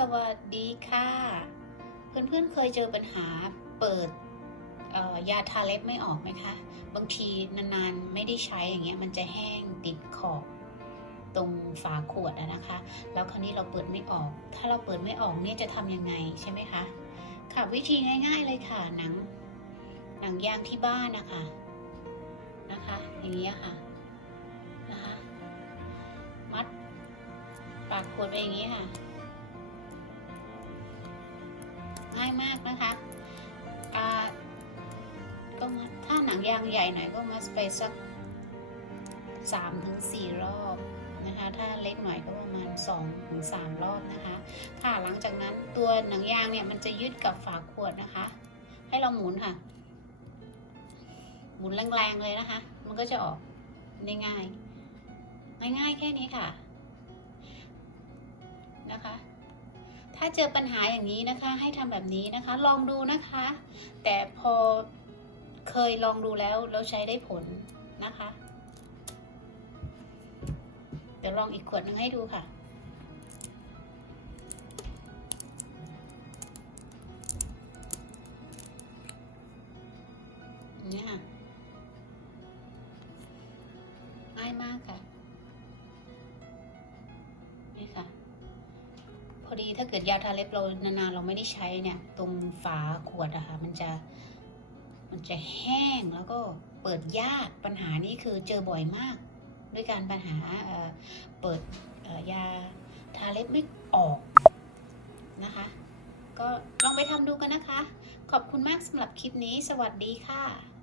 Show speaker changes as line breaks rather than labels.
สวัสดีค่ะ เพื่อนๆเคยเจอปัญหาเปิดยาทาเล็บไม่ออกไหมคะ บางทีนานๆไม่ได้ใช้อย่างเงี้ยมันจะแห้งติดขอบตรงฝาขวดนะคะ แล้วคราวนี้เราเปิดไม่ออก ถ้าเราเปิดไม่ออกเนี่ยจะทำยังไงใช่ไหมคะ ค่ะวิธีง่าย ๆเลยค่ะหนังหนังยางที่บ้านนะคะนะคะ อย่างนี้ยค่ะนะคะ มัดปากขวดไปอย่างนี้ค่ะ มากนะคะก็มัดถ้าหนังยางใหญ่หน่อยก็มัดไปสักสามถึงสี่รอบนะคะ ถ้าเล็กหน่อยก็ประมาณสองถึงสามรอบนะคะ ค่ะหลังจากนั้นตัวหนังยางเนี่ยมันจะยึดกับฝาขวดนะคะ ให้เราหมุนค่ะ หมุนแรงๆเลยนะคะ มันก็จะออกได้ง่ายง่ายๆแค่นี้ค่ะ ถ้าเจอปัญหาอย่างนี้นะคะ ให้ทำแบบนี้นะคะ ลองดูนะคะ แต่พอเคยลองดูแล้วแล้วใช้ได้ผลนะคะ เดี๋ยวลองอีกขวดหนึงให้ดูค่ะนี่ค่ะง่ายมากค่ะ อดีถ้าเกิดยาทาเล็บเรานานๆเราไม่ได้ใช้เนี่ย ตรงฝาขวดอะค่ะมันจะมันจะแห้งแล้วก็เปิดยากปัญหานี้คือเจอบ่อยมาก ด้วยการปัญหาเปิดยาทาเล็บไม่ออกนะคะ ก็ลองไปทำดูกันนะคะ ขอบคุณมากสำหรับคลิปนี้ สวัสดีค่ะ